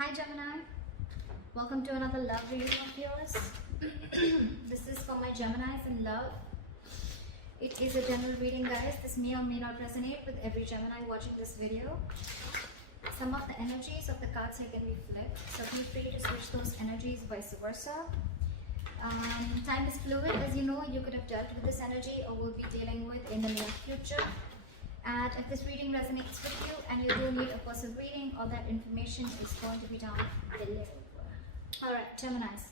Hi Gemini, welcome to another love reading of yours. This is for my Geminis in love. It is a general reading, guys. This may or may not resonate with every Gemini watching this video. Some of the energies of the cards here can be flipped, so feel free to switch those energies, vice versa. Time is fluid, as you know. You could have dealt with this energy or will be dealing with in the near future. And if this reading resonates with you and you do need a personal reading, all that information is going to be down below. Alright, Geminis.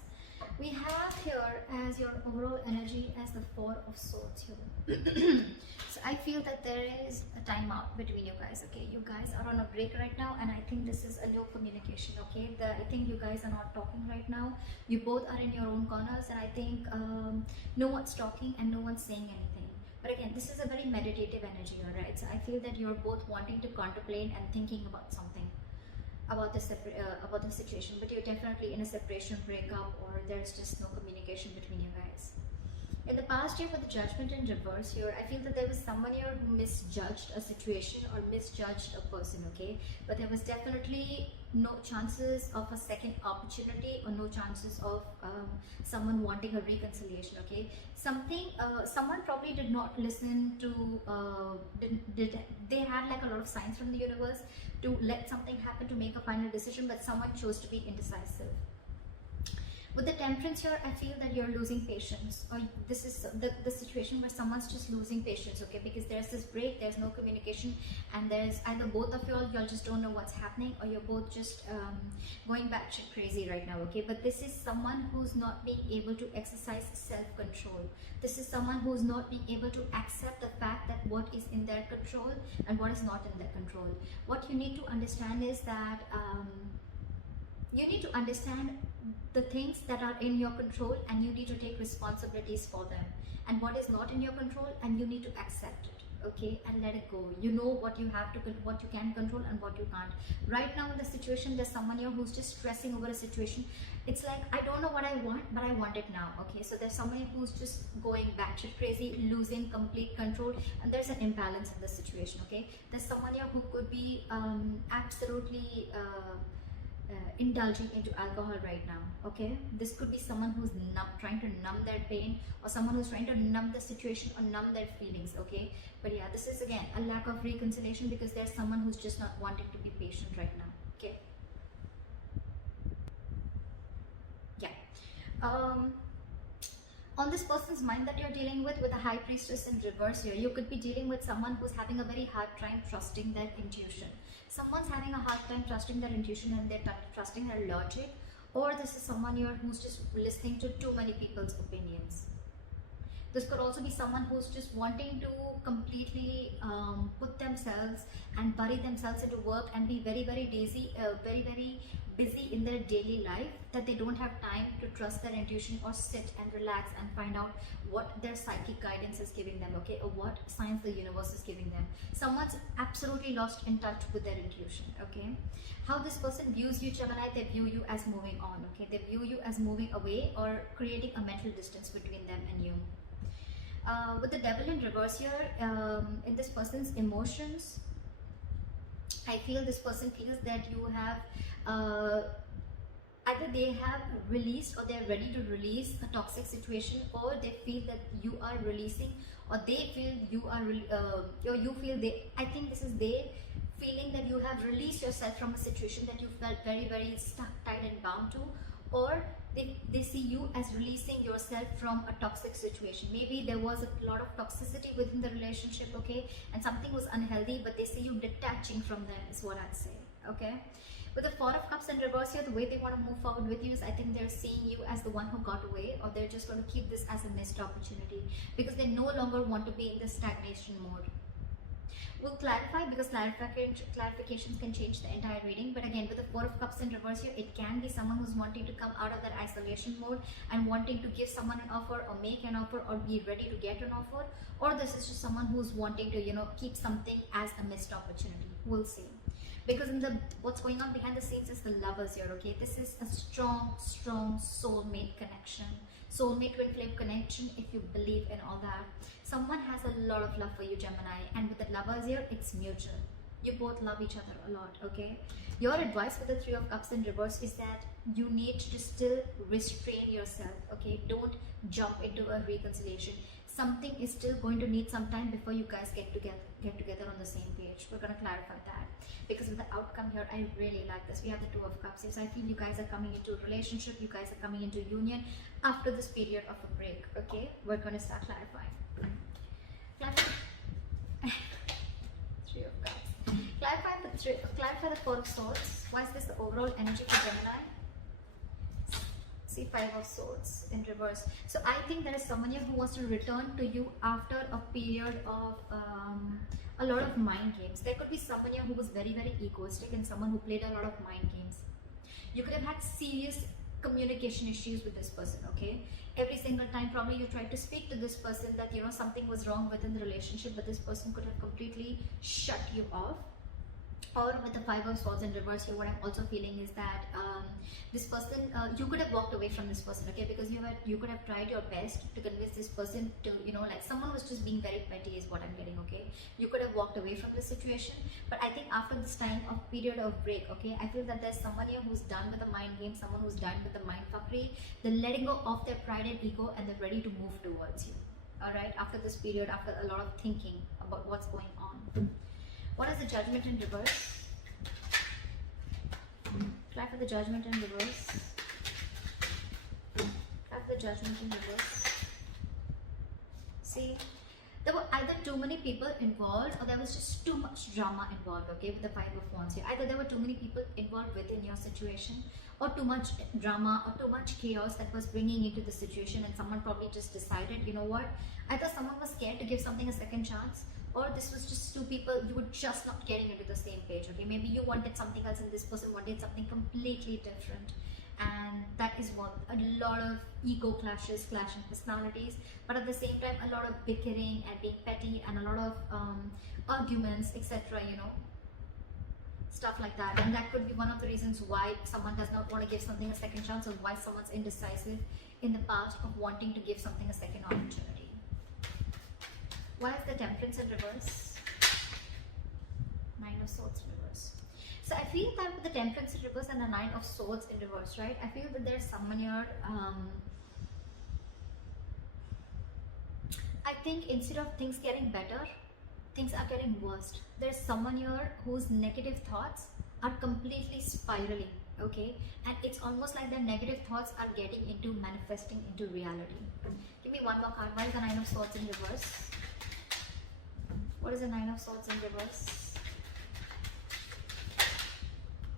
We have here as your overall energy as the Four of Swords here. So I feel that there is a timeout between you guys, okay? You guys are on a break right now, and I think this is a no communication, okay? I think you guys are not talking right now. You both are in your own corners, and I think no one's talking and no one's saying anything. But again, this is a very meditative energy, alright? So I feel that you're both wanting to contemplate and thinking about something, about the situation, but you're definitely in a separation, breakup, or there's just no communication between you guys. In the past year, with the Judgment in reverse here, I feel that there was someone here who misjudged a situation or misjudged a person, okay? But there was definitely no chances of a second opportunity or no chances of someone wanting a reconciliation, okay? Someone probably did not listen to, they had like a lot of signs from the universe to let something happen, to make a final decision, but someone chose to be indecisive. With the Temperance here, I feel that you're losing patience, or this is the situation where someone's just losing patience, okay? Because there's this break, there's no communication, and there's either both of y'all just don't know what's happening, or you're both just going batshit crazy right now, okay? But this is someone who's not being able to exercise self-control. This is someone who's not being able to accept the fact that what is in their control and what is not in their control. What you need to understand is that you need to understand the things that are in your control, and you need to take responsibilities for them, and what is not in your control, and you need to accept it, okay, and let it go. You know what you have to, what you can control and what you can't. Right now in the situation, there's someone here who's just stressing over a situation. It's like, I don't know what I want, but I want it now, okay? So there's someone who's just going batshit crazy, losing complete control, and there's an imbalance in the situation, okay? There's someone here who could be absolutely indulging into alcohol right now, okay? This could be someone who's trying to numb their pain, or someone who's trying to numb the situation or numb their feelings, okay? But yeah, this is again a lack of reconciliation, because there's someone who's just not wanting to be patient right now, okay? Yeah. On this person's mind that you're dealing with the High Priestess in reverse here, you could be dealing with someone who's having a very hard time trusting their intuition. Someone's having a hard time trusting their intuition and they're trusting their logic, or this is someone here who's just listening to too many people's opinions. This could also be someone who's just wanting to completely put themselves and bury themselves into work and be very, very busy in their daily life, that they don't have time to trust their intuition or sit and relax and find out what their psychic guidance is giving them, okay, or what signs the universe is giving them. Someone's absolutely lost in touch with their intuition, okay? How this person views you, Gemini, they view you as moving on, okay? They view you as moving away or creating a mental distance between them and you. With the Devil in reverse here, in this person's emotions, I feel this person feels that you have either they have released or they're ready to release a toxic situation, or they feel that you are releasing, or they feel you are or you feel they, I think this is they feeling that you have released yourself from a situation that you felt very, very stuck, tied and bound to, or they see you as releasing yourself from a toxic situation. Maybe there was a lot of toxicity within the relationship, okay, and something was unhealthy, but they see you detaching from them is what I'd say, okay? With the Four of Cups in reverse here, the way they want to move forward with you is, I think they're seeing you as the one who got away, or they're just going to keep this as a missed opportunity, because they no longer want to be in the stagnation mode. We'll clarify, because clarifications can change the entire reading. But again, with the Four of Cups in reverse here, it can be someone who's wanting to come out of that isolation mode and wanting to give someone an offer, or make an offer, or be ready to get an offer, or this is just someone who's wanting to, you know, keep something as a missed opportunity. We'll see. Because in the what's going on behind the scenes is the Lovers here, okay? This is a strong soulmate connection, soulmate twin flame connection, if you believe in all that. Someone has a lot of love for you, Gemini, and with the Lovers here, it's mutual. You both love each other a lot, okay? Your advice for the Three of Cups in reverse is that you need to still restrain yourself, okay? Don't jump into a reconciliation. Something is still going to need some time before you guys get together on the same page. We're going to clarify that, because with the outcome here, I really like this. We have the Two of Cups here, so I feel you guys are coming into a relationship, you guys are coming into union after this period of a break, okay? We're going to start clarifying. Three of Cups. Clarify the Four of Swords. Why is this the overall energy for Gemini? See, Five of Swords in reverse. So I think there is someone here who wants to return to you after a period of a lot of mind games. There could be someone here who was very, very egoistic and someone who played a lot of mind games. You could have had serious communication issues with this person, okay? Every single time probably you tried to speak to this person that, you know, something was wrong within the relationship, but this person could have completely shut you off. Or with the Five of Swords in reverse here, what I'm also feeling is that this person, you could have walked away from this person, okay? Because you could have tried your best to convince this person to, you know, like someone was just being very petty is what I'm getting, okay? You could have walked away from this situation, but I think after this time of period of break, okay, I feel that there's someone here who's done with the mind game, someone who's done with the mind fuckery. They're letting go of their pride and ego and they're ready to move towards you, all right? After this period, after a lot of thinking about what's going on. What is the Judgment in reverse? Try for the Judgment in reverse. Try for the Judgment in reverse. See, there were either too many people involved or there was just too much drama involved, okay, with the Five of Wands here. Either there were too many people involved within your situation, or too much drama or too much chaos that was bringing into the situation, and someone probably just decided, you know what, either someone was scared to give something a second chance, or this was just two people, you were just not getting into the same page, okay? Maybe you wanted something else and this person wanted something completely different. And that is what a lot of ego clashes, clashing personalities, but at the same time, a lot of bickering and being petty and a lot of arguments, etc., you know, stuff like that. And that could be one of the reasons why someone does not want to give something a second chance, or why someone's indecisive in the past of wanting to give something a second opportunity. Why is the Temperance in reverse? Nine of Swords in reverse. So I feel that with the Temperance in reverse and the Nine of Swords in reverse, right? I feel that there's someone here. I think instead of things getting better, things are getting worse. There's someone here whose negative thoughts are completely spiraling, okay? And it's almost like their negative thoughts are getting into manifesting into reality. Give me one more card. Why is the Nine of Swords in reverse? What is the Nine of Swords in reverse?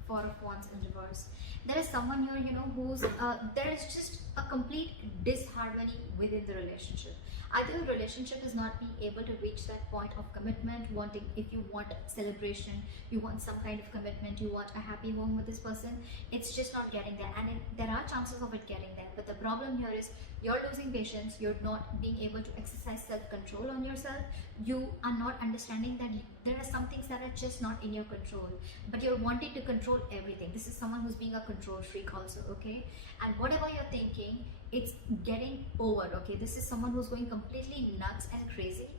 Four of Wands in reverse. There is someone here, you know, who's there is just a complete disharmony within the relationship. Either the relationship is not being able to reach that point of commitment, wanting, if you want celebration, you want some kind of commitment, you want a happy home with this person, it's just not getting there. And there are chances of it getting there, but the problem here is you're losing patience, you're not being able to exercise self-control on yourself, you are not understanding that there are some things that are just not in your control, but you're wanting to control everything. This is someone who's being a control freak also, okay? And whatever you're thinking, it's getting over, okay? This is someone who's going completely nuts and crazy,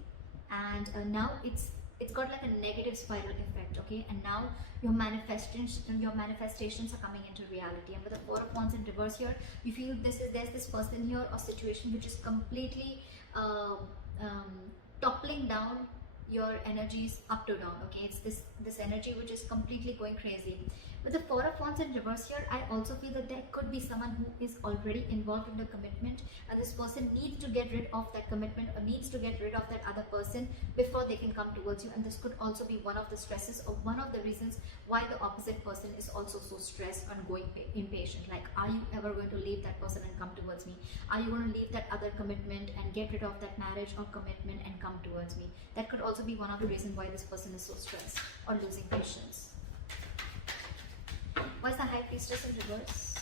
and now it's got like a negative spiral effect, okay? And now your manifestations are coming into reality. And with the Four of Wands in reverse here, you feel there's this person here or situation which is completely toppling down your energies up to down, okay? It's this energy which is completely going crazy. With the Four of Wands in reverse here, I also feel that there could be someone who is already involved in the commitment, and this person needs to get rid of that commitment or needs to get rid of that other person before they can come towards you. And this could also be one of the stresses or one of the reasons why the opposite person is also so stressed and going impatient. Like, are you ever going to leave that person and come towards me? Are you going to leave that other commitment and get rid of that marriage or commitment and come towards me? That could also be one of the reasons why this person is so stressed or losing patience. Why is the High Priestess in reverse?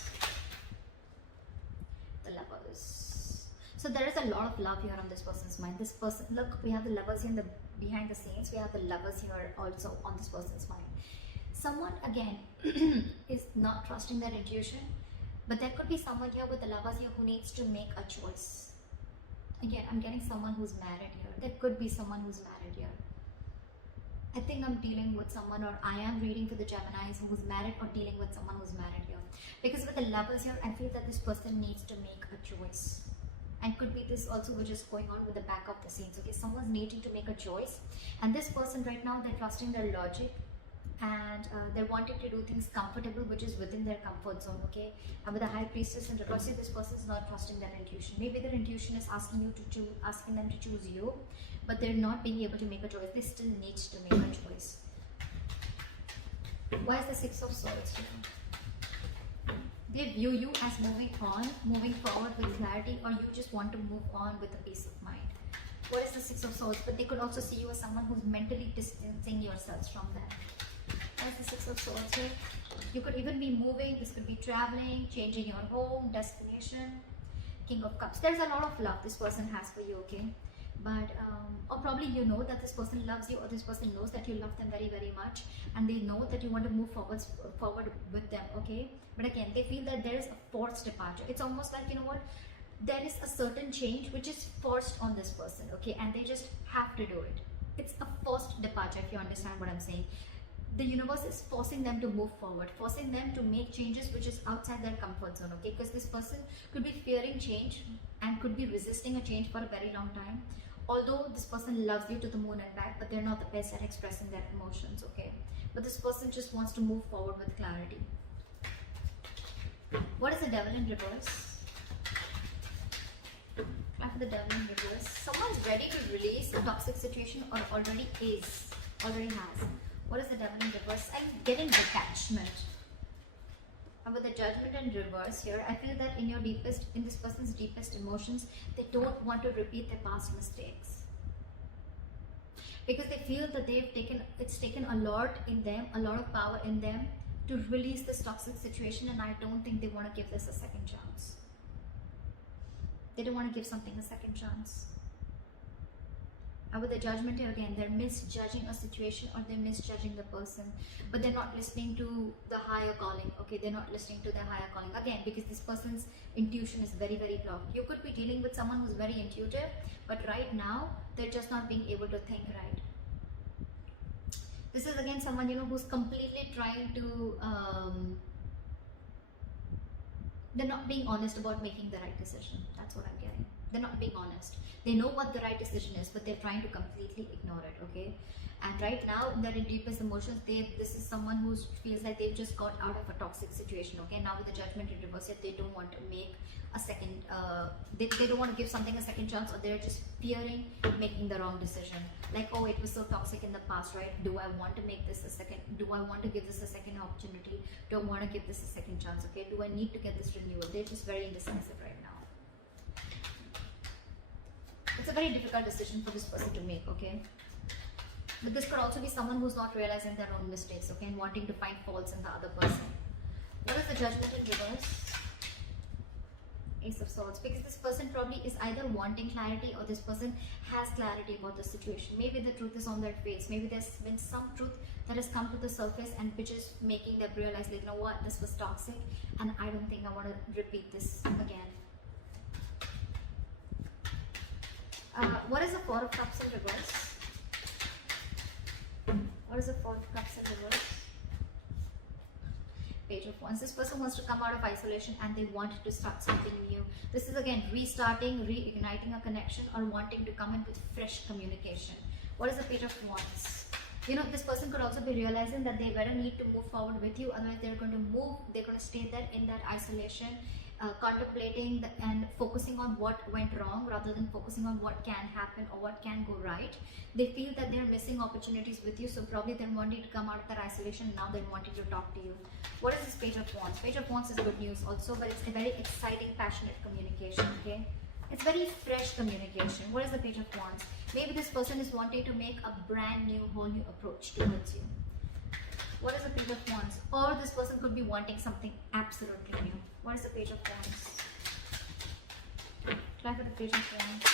The Lovers. So there is a lot of love here on this person's mind. This person, look, we have the Lovers in the behind the scenes. We have the Lovers here also on this person's mind. Someone again is not trusting their intuition, but there could be someone here with the Lovers here who needs to make a choice. Again, I'm getting someone who's married here. There could be someone who's married here. I think I'm dealing with someone, or I am reading for the Geminis who's married, or dealing with someone who's married here. Because with the lovers here, I feel that this person needs to make a choice. And could be this also which is going on with the back of the scenes. Okay, someone's needing to make a choice, and this person right now, they're trusting their logic, and they're wanting to do things comfortable, which is within their comfort zone. Okay, and with the High Priestess and reverse, this person is not trusting their intuition. Maybe their intuition is asking you to choose, asking them to choose you, but they're not being able to make a choice. They still need to make a choice. Why is the Six of Swords here? They view you as moving on, moving forward with clarity, or you just want to move on with a peace of mind. What is the Six of Swords? But they could also see you as someone who's mentally distancing yourselves from them. What is the Six of Swords here? You could even be moving. This could be traveling, changing your home, destination. King of Cups. There's a lot of love this person has for you, okay? But or probably you know that this person loves you, or this person knows that you love them very, very much, and they know that you want to move forward with them, okay? But again, they feel that there is a forced departure. It's almost like, you know what, there is a certain change which is forced on this person, okay? And they just have to do it. It's a forced departure, if you understand what I'm saying. The universe is forcing them to move forward, forcing them to make changes which is outside their comfort zone, okay? Because this person could be fearing change and could be resisting a change for a very long time. Although this person loves you to the moon and back, but they're not the best at expressing their emotions, okay? But this person just wants to move forward with clarity. What is the Devil in reverse? After the Devil in reverse, someone's ready to release a toxic situation, or already has. What is the Devil in reverse? I'm getting detachment. And with the Judgment in reverse here, I feel that in this person's deepest emotions, they don't want to repeat their past mistakes. Because they feel that it's taken a lot in them, a lot of power in them to release this toxic situation, and I don't think they want to give this a second chance. They don't want to give something a second chance. And with the Judgment here again, they're misjudging a situation, or they're misjudging the person, but they're not listening to the higher calling, okay? They're not listening to their higher calling, again, because this person's intuition is very, very blocked. You could be dealing with someone who's very intuitive, but right now, they're just not being able to think right. This is again someone, you know, who's completely trying to, they're not being honest about making the right decision. That's what I'm getting. They're not being honest. They know what the right decision is, but they're trying to completely ignore it, okay? And right now, they're in deepest emotions. This is someone who feels like they've just got out of a toxic situation, okay? Now with the Judgment in reverse, they don't want to make a second, they don't want to give something a second chance, or they're just fearing making the wrong decision. Like, oh, it was so toxic in the past, right? Do I want to make this a second, do I want to give this a second opportunity? Do I want to give this a second chance, okay? Do I need to get this renewal? They're just very indecisive right now. It's a very difficult decision for this person to make, okay? But this could also be someone who's not realizing their own mistakes, okay, and wanting to find faults in the other person. What is the Judgment in reverse? Ace of Swords. Because this person probably is either wanting clarity, or this person has clarity about the situation. Maybe the truth is on their face. Maybe there's been some truth that has come to the surface, and which is making them realize, like, you know what, this was toxic, and I don't think I want to repeat this again. What is the Four of Cups in reverse? What is the Four of Cups in reverse? Page of Wands. This person wants to come out of isolation, and they want to start something new. This is again restarting, reigniting a connection, or wanting to come in with fresh communication. What is the Page of Wands? You know, this person could also be realizing that they better need to move forward with you, otherwise they're going to stay there in that isolation, contemplating and focusing on what went wrong rather than focusing on what can happen or what can go right. They feel that they're missing opportunities with you, so probably they're wanting to come out of that isolation. Now they're wanting to talk to you. What is this Page of Wands? Page of Wands is good news also, but it's a very exciting, passionate communication, okay? It's very fresh communication. What is the Page of Wands? Maybe this person is wanting to make a brand new, whole new approach towards you. What is the Page of Wands? Or this person could be wanting something absolutely new. What is the Page of Wands? Try for the Page of Wands.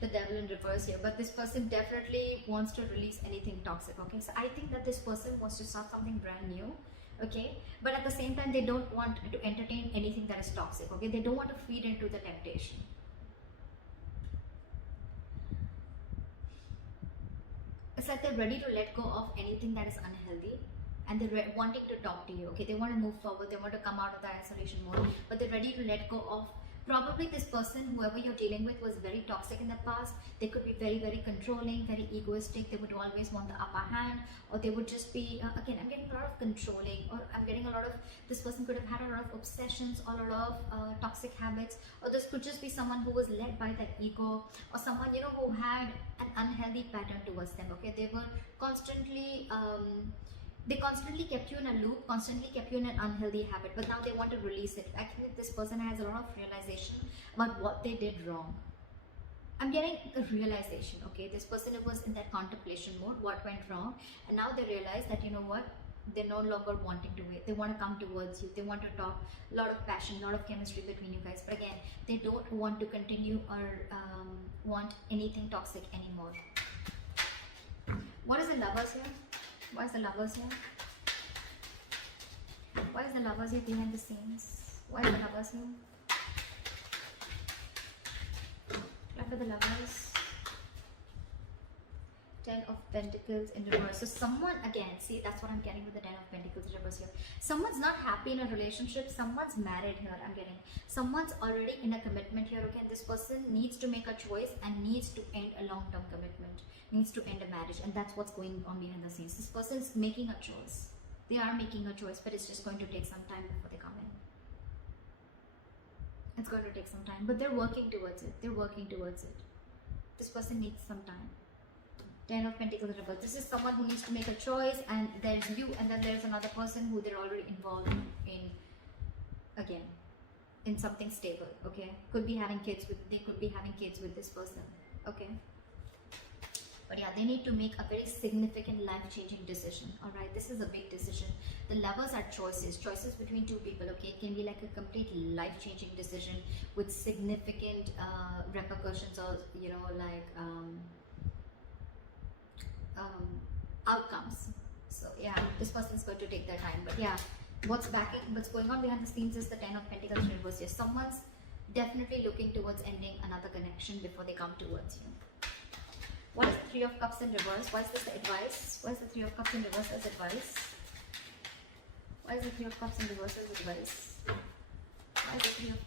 The Devil in reverse here. But this person definitely wants to release anything toxic, okay? So I think that this person wants to start something brand new, okay? But at the same time, they don't want to entertain anything that is toxic, okay? They don't want to feed into the temptation. It's like they're ready to let go of anything that is unhealthy, and they're wanting to talk to you. Okay, they want to move forward, they want to come out of the isolation mode, but they're ready to let go of probably this person. Whoever you're dealing with was very toxic in the past. They could be very, very controlling, very egoistic. They would always want the upper hand, or they would just be again, I'm getting a lot of controlling, or I'm getting a lot of, this person could have had a lot of obsessions or a lot of toxic habits, or this could just be someone who was led by that ego, or someone, you know, who had an unhealthy pattern towards them. Okay, they were constantly they constantly kept you in a loop, constantly kept you in an unhealthy habit, but now they want to release it. Actually, this person has a lot of realization about what they did wrong. I'm getting a realization. Okay, this person was in that contemplation mode, what went wrong, and now they realize that, you know what, they're no longer wanting to wait. They want to come towards you, they want to talk, a lot of passion, a lot of chemistry between you guys, but again, they don't want to continue or want anything toxic anymore. What is the Lovers here? Why is the Lovers here? Why is the Lovers here behind the scenes? Why is the Lovers here? Clap for the Lovers. 10 of Pentacles in reverse. So someone, again, see, that's what I'm getting with the 10 of Pentacles in reverse here. Someone's not happy in a relationship. Someone's married here, I'm getting. Someone's already in a commitment here. Okay, this person needs to make a choice and needs to end a long-term commitment, needs to end a marriage, and that's what's going on behind the scenes. This person's making a choice. They are making a choice, but it's just going to take some time before they come in. It's going to take some time, but they're working towards it. They're working towards it. This person needs some time. 10 of Pentacles in reverse. This is someone who needs to make a choice, and there's you, and then there's another person who they're already involved in, again, in something stable. Okay, could be having kids with, they could be having kids with this person. Okay, but yeah, they need to make a very significant life-changing decision. All right, this is a big decision. The Lovers are choices between two people. Okay, it can be like a complete life-changing decision with significant repercussions, or, you know, like outcomes. So yeah, this person's going to take their time, but yeah, what's going on behind the scenes is the 10 of Pentacles reverse. Yes, someone's definitely looking towards ending another connection before they come towards you. What is the 3 of Cups in reverse? Why is this the advice? Why is the 3 of Cups in reverse as advice? Why is the 3 of Cups in reverse as advice? Why is the 3 of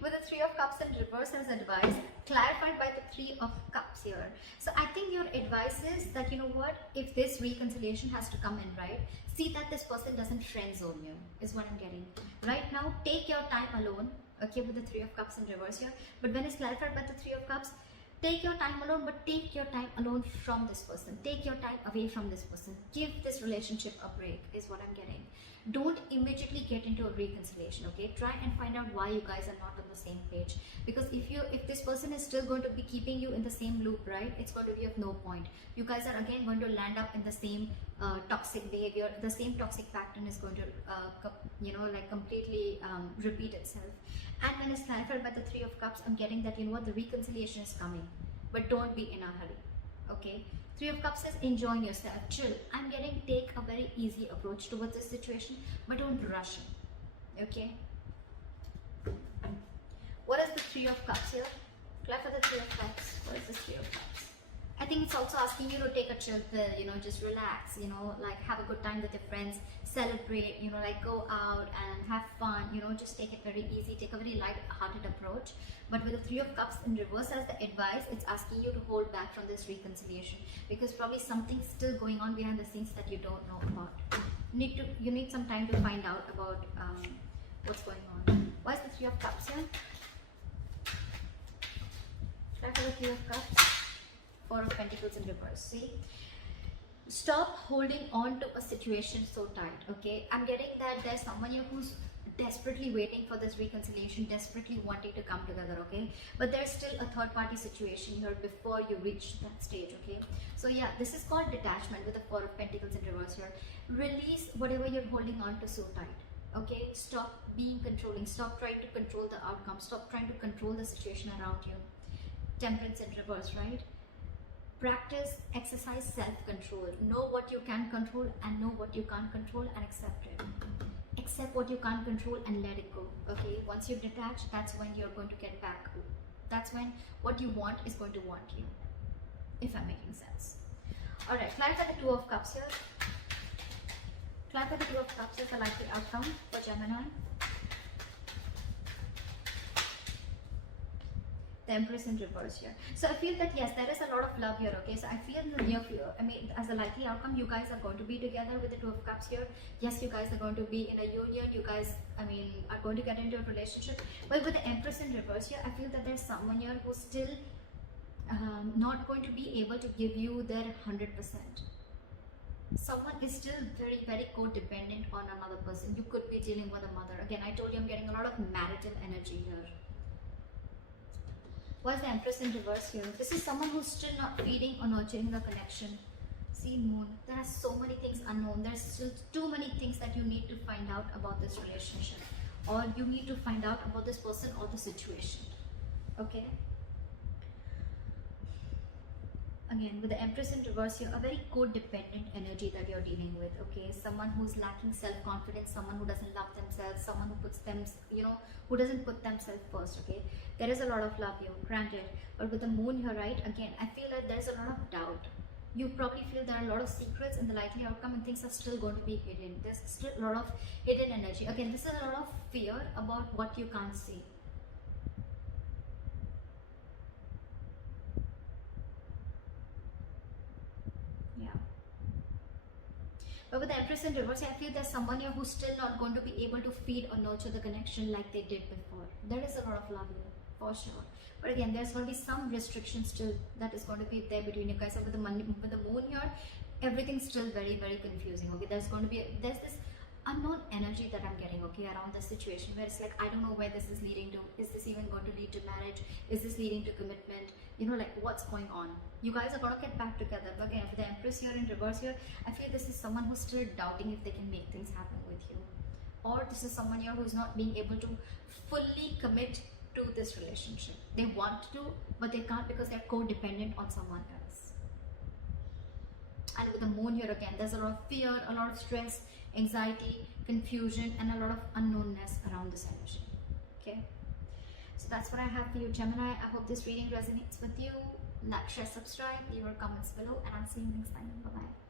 with the 3 of Cups in reverse as advice, clarified by the 3 of Cups here. So I think your advice is that, you know what, if this reconciliation has to come in, right, see that this person doesn't friend zone you, is what I'm getting. Right now, take your time alone, okay, with the 3 of Cups in reverse here. But when it's clarified by the 3 of Cups, take your time alone, but take your time alone from this person. Take your time away from this person. Give this relationship a break, is what I'm getting. Don't immediately get into a reconciliation. Okay, try and find out why you guys are not on the same page, because if this person is still going to be keeping you in the same loop, right, it's going to be of no point. You guys are again going to land up in the same toxic behavior. The same toxic pattern is going to you know, like completely repeat itself. And when it's clarified by the 3 of Cups, I'm getting that, you know what, the reconciliation is coming, but don't be in a hurry. Okay, 3 of Cups says enjoying yourself, chill. I'm getting take a very easy approach towards this situation, but don't rush it. Okay, what is the 3 of Cups here? Clap for the 3 of Cups. What is the 3 of Cups? I think it's also asking you to take a chill pill, you know, just relax, you know, like have a good time with your friends, celebrate, you know, like go out and have fun, you know, just take it very easy, take a very light-hearted approach. But with the 3 of Cups in reverse as the advice, it's asking you to hold back from this reconciliation, because probably something's still going on behind the scenes that you don't know about. You need some time to find out about what's going on. Why is the 3 of Cups here? Try for the 3 of Cups. 4 of Pentacles in reverse. See, stop holding on to a situation so tight. Okay, I'm getting that there's someone here who's desperately waiting for this reconciliation, desperately wanting to come together. Okay, but there's still a third party situation here before you reach that stage. Okay, so yeah, this is called detachment with the 4 of Pentacles in reverse here. Release whatever you're holding on to so tight. Okay, stop being controlling, stop trying to control the outcome, stop trying to control the situation around you. Temperance in reverse, right? Practice, exercise self-control. Know what you can control and know what you can't control, and accept it. Accept what you can't control and let it go. Okay, once you detach, that's when you're going to get back That's when what you want is going to want you, if I'm making sense. All right, clarify the Two of Cups here. Clarify the Two of Cups as the likely outcome for Gemini. The Empress in reverse here. So I feel that yes, there is a lot of love here. Okay, so I feel in the near future, I mean, as a likely outcome, you guys are going to be together with the Two of Cups here. Yes, you guys are going to be in a union. You guys, I mean, are going to get into a relationship. But with the Empress in reverse here, I feel that there's someone here who's still not going to be able to give you their 100%. Someone is still very, very codependent on another person. You could be dealing with a mother. Again, I told you I'm getting a lot of marital energy here. Why is the Empress in reverse here? This is someone who's still not feeding or nurturing the connection. See, Moon, there are so many things unknown. There's still too many things that you need to find out about this relationship, or you need to find out about this person or the situation. Okay? Again, with the Empress in reverse here, a very codependent energy that you're dealing with. Okay, someone who's lacking self-confidence, someone who doesn't love themselves, someone who puts them, who doesn't put themselves first. Okay, there is a lot of love here, granted, but with the Moon here, right? Again, I feel like there's a lot of doubt. You probably feel there are a lot of secrets in the likely outcome, and things are still going to be hidden. There's still a lot of hidden energy. Again, this is a lot of fear about what you can't see. But with the Empress in reverse, I feel there's someone here who's still not going to be able to feed or nurture the connection like they did before. There is a lot of love here, for sure. But again, there's going to be some restriction still that is going to be there between you guys. So with the Moon here, everything's still very, very confusing. Okay, there's this unknown energy that I'm getting, okay, around the situation, where it's like, I don't know where this is leading to. Is this even going to lead to marriage? Is this leading to commitment? Like, what's going on? You guys are going to get back together. But again, with the Empress here in reverse here, I feel this is someone who's still doubting if they can make things happen with you. Or this is someone here who's not being able to fully commit to this relationship. They want to, but they can't because they're codependent on someone else. And with the Moon here again, there's a lot of fear, a lot of stress, anxiety, confusion, and a lot of unknownness around this energy. Okay, so that's what I have for you, Gemini. I hope this reading resonates with you. Like, share, subscribe, leave your comments below, and I'll see you next time. Bye bye.